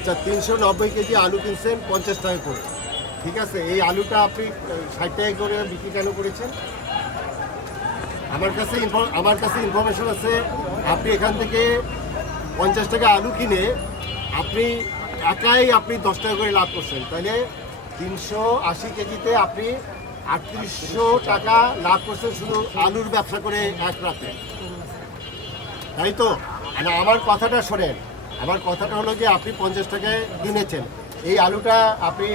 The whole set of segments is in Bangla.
আচ্ছা 390 কেজি আলু কিনছেন 50 টাকা করে, ঠিক আছে। এই আলুটা আপনি 60 টাকা করে বিক্রি কেন করেছেন? আমার কাছে ইনফরমেশন আছে আপনি এখান থেকে 50 টাকা আলু কিনে আপনি আপনি 10 টাকা করে লাভ করছেন, তাহলে 380 কেজিতে আপনি 3800 টাকা লাভ করছেন শুধু আলুর ব্যবসা করে এক রাতে, তাই তো? মানে আমার কথাটা শোনেন, আমার কথাটা হলো যে আপনি 50 টাকায় কিনেছেন এই আলুটা, আপনি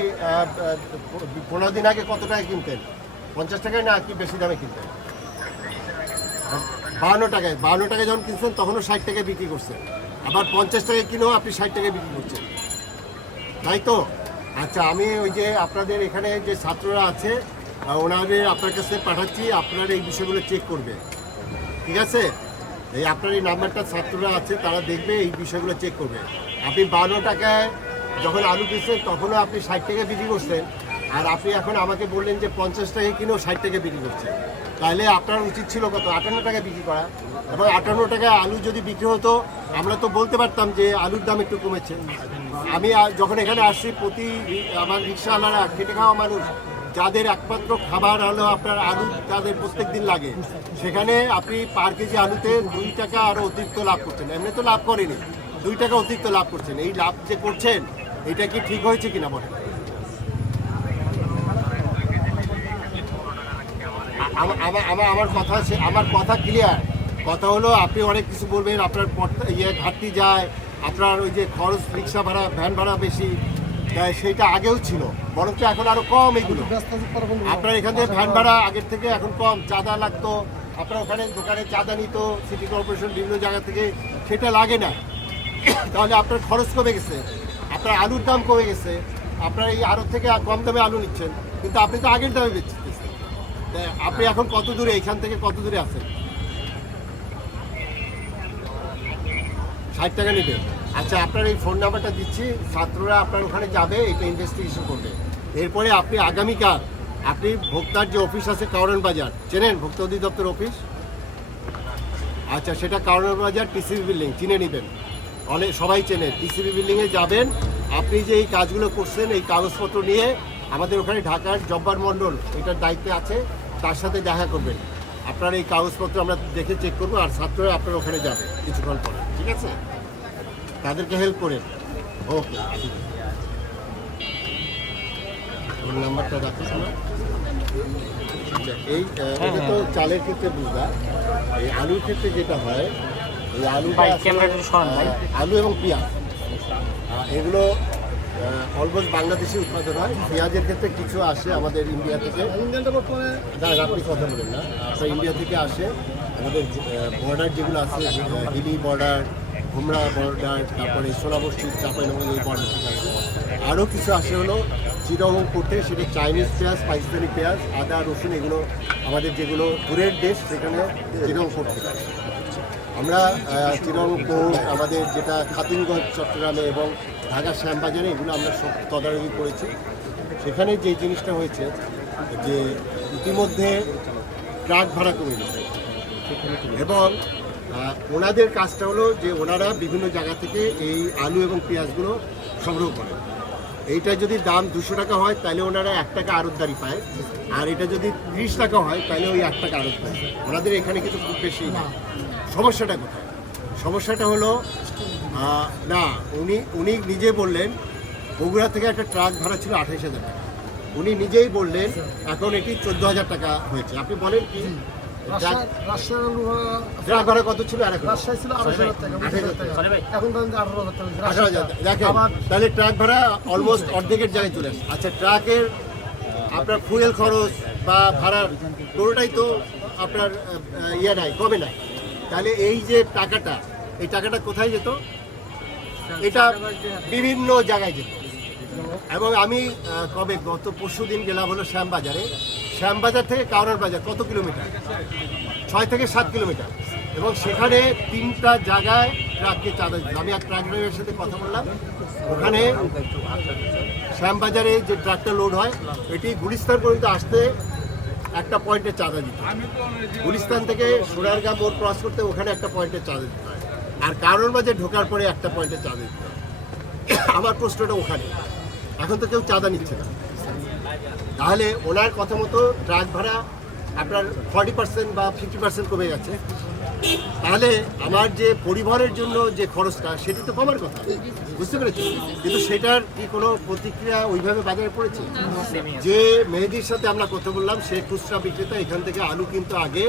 15 দিন আগে কত টাকায় কিনতেন? 50 টাকায় না কি বেশি দামে কিনতেন? 52 টাকায় যখন কিনছেন তখনও 60 টাকায় বিক্রি করছেন, আবার 50 টাকায় কিনেও আপনি 60 টাকায় বিক্রি করছেন, তাই তো? আচ্ছা, আমি ওই যে আপনাদের এখানে যে ছাত্ররা আছে ওনাদের আপনার কাছে পাঠাচ্ছি, আপনারা এই বিষয়গুলো চেক করবে, ঠিক আছে? এই আপনার এই নাম্বারটা ছাত্ররা আছে তারা দেখবে, এই বিষয়গুলো চেক করবে। আপনি 52 টাকায় যখন আলু কিনছেন তখনও আপনি 60 টাকায় বিক্রি করছেন, আর আপনি এখন আমাকে বললেন যে 50 টাকায় কিনেও 60 টাকায় বিক্রি করছেন, তাহলে আপনার উচিত ছিল কত? 58 টাকায় বিক্রি করা। এবং 58 টাকায় আলু যদি বিক্রি হতো আমরা তো বলতে পারতাম যে আলুর দাম একটু কমেছে। আমি যখন এখানে আসছি আমার রিক্সাওয়ালারা খেটে খাওয়া মানুষ, যাদের একমাত্র খাবার হলো আপনার আলু, তাদের প্রত্যেক দিন লাগে, সেখানে আপনি পার কেজি আলুতে 2 টাকা আরও অতিরিক্ত লাভ করছেন। এমনি তো লাভ করেনি, 2 টাকা অতিরিক্ত লাভ করছেন। এই লাভ যে করছেন এটা কি ঠিক হয়েছে কিনা বলেন? আমার কথা ক্লিয়ার। কথা হলো আপনি অনেক কিছু বলবেন, আপনার ঘাটতি যায়, আপনার ওই যে খরচ রিক্সা ভাড়া ভ্যান ভাড়া বেশি, সেইটা আগেও ছিল, বরঞ্চ এখন আরো কম এগুলো। আপনার এখান থেকে ভ্যান ভাড়া আগের থেকে এখন কম, চাঁদা লাগতো, আপনার ওখানে দোকানে চাঁদা নিত সিটি কর্পোরেশন বিভিন্ন জায়গা থেকে, সেটা লাগে না। তাহলে আপনার খরচ কমে গেছে, আপনার আলুর দাম কমে গেছে, আপনার এই আড়ত থেকে কম দামে আলু নিচ্ছেন, কিন্তু আপনি তো আগের দামে বেচতেছেন। আপনি এখন কত দূরে, এখান থেকে কত দূরে আছেন? 60 টাকা নেবে। আচ্ছা, আপনার এই ফোন নাম্বারটা দিচ্ছি, ছাত্ররা আপনার ওখানে যাবে, এটা ইনভেস্টিগেশন করবে। এরপরে আপনি আগামীকাল আপনি ভোক্তার যে অফিস আছে কারণ বাজার, চেনেন ভোক্তা অধিদপ্তর অফিস? আচ্ছা, সেটা কারণ বাজার টিসিবি বিল্ডিং, চিনে নেবেন, অনেক সবাই চেনে। টিসিবি বিল্ডিংয়ে যাবেন, আপনি যে এই কাজগুলো করছেন এই কাগজপত্র নিয়ে আমাদের ওখানে ঢাকার জব্বার মণ্ডল এটার দায়িত্বে আছে, তার সাথে দেখা করবেন। আপনার এই কাগজপত্র আমরা দেখে চেক করবো, আর ছাত্ররা আপনার ওখানে যাবে কিছুক্ষণ পরে, ঠিক আছে? তাদেরকে হেল্প করেন। ওকে, ফোন নাম্বারটা রাখিস না। এই এটা তো চালের ক্ষেত্রে বুঝবা, এই আলুর ক্ষেত্রে যেটা হয়, এই আলু এবং পেঁয়াজ এগুলো অলমোস্ট বাংলাদেশি উৎপাদন হয়। পেঁয়াজের ক্ষেত্রে কিছু আসে আমাদের ইন্ডিয়া থেকে, আপনি কথা বলেন না, আপনার ইন্ডিয়া থেকে আসে আমাদের বর্ডার যেগুলো আছে, হিলি বর্ডার, হুমরা বর্ডার, তারপরে সোনাবস্তি, চাঁপাইনবাবগঞ্জ এই বর্ডার থেকে আসে। আরও কিছু আসে হলো চিটাগং করতে, সেটা চাইনিজ পেঁয়াজ, পাকিস্তানি পেঁয়াজ, আদা রসুন, এগুলো আমাদের যেগুলো দূরের দেশ সেখানে চিটাগং করতে আসে। আমরা চিটাগং কোর্ট, আমাদের যেটা খাতুনগঞ্জ চট্টগ্রামে এবং ঢাকা শ্যামবাজারে, এগুলো আমরা সব তদারকি করেছি। সেখানে যে জিনিসটা হয়েছে যে ইতিমধ্যে ট্রাক ভাড়া কমে গেছে, এবং ওনাদের কাজটা হলো যে ওনারা বিভিন্ন জায়গা থেকে এই আলু এবং পেঁয়াজগুলো সংগ্রহ করে। এইটা যদি দাম 200 টাকা হয় তাহলে ওনারা 1 টাকা আড়তদারি পায়, আর এটা যদি 30 টাকা হয় তাহলে ওই 1 টাকা আড়ত পায়। ওনাদের এখানে কিন্তু খুব বেশি না। সমস্যাটা কোথায়? সমস্যাটা হলো না, উনি নিজে বললেন বগুড়া থেকে একটা ট্রাক ভাড়া ছিল 28,000 টাকা, উনি নিজেই বললেন এখন এটি 14,000 টাকা হয়েছে। আপনি বলেন কি ট্রাক ভাড়া কত ছিল? দেখেন, তাহলে ট্রাক ভাড়া অলমোস্ট অর্ধেকের জায়গায় চলে আসে। আচ্ছা, ট্রাকের আপনার ফুয়েল খরচ বা ভাড়ার পুরোটাই তো আপনার নাই, কমে নাই। তাহলে এই যে টাকাটা, এই টাকাটা কোথায় যেত? এটা বিভিন্ন জায়গায় যেত। এবং আমি গত পরশু দিন গেলাম হলো শ্যামবাজারে। শ্যামবাজার থেকে কাউরার বাজার কত কিলোমিটার? 6 থেকে 7 কিলোমিটার। এবং সেখানে 3টা জায়গায় ট্রাককে চাঁদা দিত। আমি এক ট্রাক ড্রাইভারের সাথে কথা বললাম, ওখানে শ্যামবাজারে যে ট্রাকটা লোড হয় এটি গুলিস্তান পর্যন্ত আসতে একটা পয়েন্টে চাঁদা দিতে হয়। গুলিস্তান থেকে সোনারগাঁ মোড় ক্রস করতে ওখানে একটা পয়েন্টে চাঁদা দিতে হয়, আর কারণ বাজার ঢোকার পরে একটা পয়েন্টে চাঁদা দিতে হয়। আমার প্রশ্নটা ওখানে, এখন তো কেউ চাঁদা নিচ্ছে না, তাহলে ওনার কথা মতো ট্রাক ভাড়া আপনার 40% বা 50% কমে গেছে, তাহলে আমার যে পরিবহনের জন্য যে খরচটা সেটি তো কমার কথা, বুঝতে পেরেছি। কিন্তু সেটার কি কোনো প্রতিক্রিয়া ওইভাবে বাজারে পড়েছে? যে মেহেদির সাথে আমরা কথা বললাম, সে খুচরা বিক্রেতা, এখান থেকে আলু কিন্তু আগে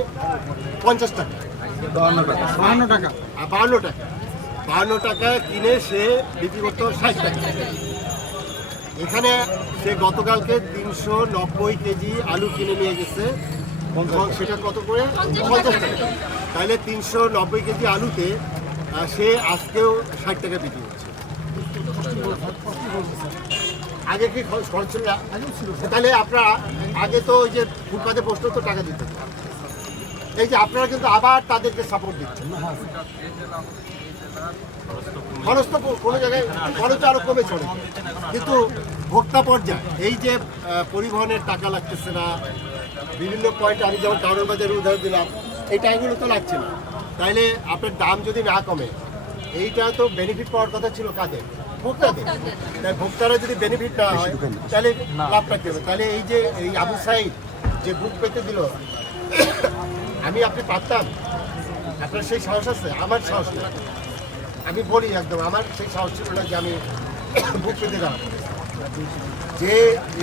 50 টাকা, 52 টাকা, 52 টাকা কিনে সে বিক্রি করতো 60 টাকা। এখানে সে গতকালকে 390 কেজি আলু কিনে নিয়ে গেছে, এবং সেটা কত করে? 50 টাকা। তাহলে 390 কেজি আলুতে সে আজকেও 60 টাকা বিক্রি করছে। আগে কি খরচ ছিল? তাহলে আপনারা আগে তো ওই যে ফুটপাতে বসলেও তো টাকা দিতে, এই যে আপনারা কিন্তু আবার তাদেরকে সাপোর্ট দিচ্ছেন। খরচ তো কোনো জায়গায় খরচ আরো কমে চলে, কিন্তু ভোক্তা পর্যায়ে এই যে পরিবহনের টাকা লাগতেছে না, বিভিন্ন পয়েন্ট, আমি যেমন টাউনের বাজারের উদাহরণ দিলাম, এই টাকাগুলো তো লাগছে না। তাইলে আপনার দাম যদি না কমে, এইটা তো বেনিফিট পাওয়ার কথা ছিল কাদের? ভোক্তাদের। তাই ভোক্তারা যদি বেনিফিট না হয় তাহলে লাভটা কি হবে? তাহলে এই যে এই আবু সাইদ যে বুক পেতে দিল, আমি আপনি পারতাম? আপনার সেই সাহস আছে? আমার সাহস নেই। আমি বলি একদম, আমার সেই সাহস ছিল না যে আমি বুক পেতে দাঁড়াবো। যে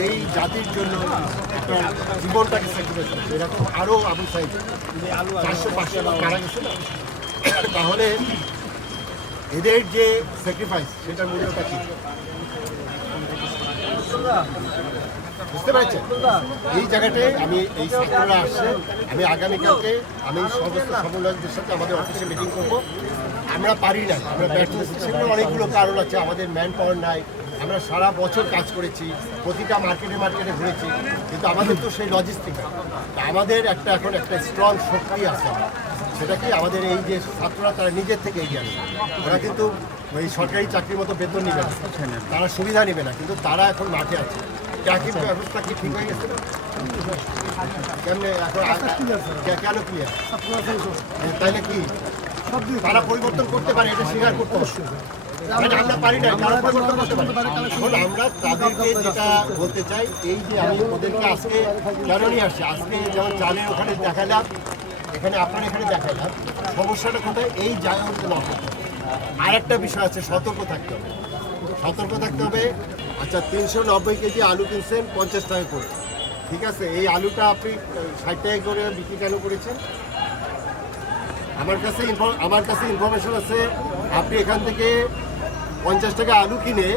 এই জাতির জন্য একটা জীবনটাকে স্যাক্রিফাইস করছে, এরকম আরও আবু সাইদ 400-500 মারা গেছে না? তাহলে এদের যে স্যাক্রিফাইস, সেটার মূল্যটা কি? বুঝতে পারছেন? এই জায়গাটায় আমি এই ছাত্ররা আসছে, আমি আগামীকালকে আমি সমস্ত সমন্বয়কদের সাথে আমাদের অফিসে মিটিং করবো। আমরা পারি না, আমরা ব্যর্থ হচ্ছি, সেগুলো অনেকগুলো কারণ আছে। আমাদের ম্যান পাওয়ার নাই, আমরা সারা বছর কাজ করেছি, প্রতিটা মার্কেটে ঘুরেছি, কিন্তু আমাদের তো সেই লজিস্টিক নাই। আমাদের এখন একটা স্ট্রং শক্তি আছে, সেটা কি? আমাদের এই যে ছাত্ররা, তারা নিজের থেকে এগিয়ে আসে। ওরা কিন্তু ওই সরকারি চাকরির মতো বেতন নেবে না, তারা সুবিধা নেবে না, কিন্তু তারা এখন মাঠে আছে। চাকরির ব্যবস্থা কি ঠিক হয়ে গেছে না? কেমনে এখন কেন ক্লিয়ার? তাহলে কি তারা পরিবর্তন করতে পারে? এটা স্বীকার করতে হবে। আমরা পারি না, তারা পরিবর্তন করতে পারে। এখন আমরা তাদেরকে যেটা বলতে চাই, এই যে আমি ওদেরকে আজকে কেন নিয়ে আসছি, আজকে যেমন চালের ওখানে দেখালাম, এখানে আপনার এখানে দেখালাম, সমস্যাটা কোথায়? এই জায়গাগুলোতে নষ্ট। আর একটা বিষয় আছে, সতর্ক থাকতে হবে, সতর্ক থাকতে হবে। আচ্ছা, 390 কেজি আলু কিনছেন 50 টাকা করে, ঠিক আছে, এই আলুটা আপনি 60 টাকা করে বিক্রি কেন করেছেন? আমার কাছে ইনফরমেশন আছে, আপনি এখান থেকে 50 টাকা আলু কিনে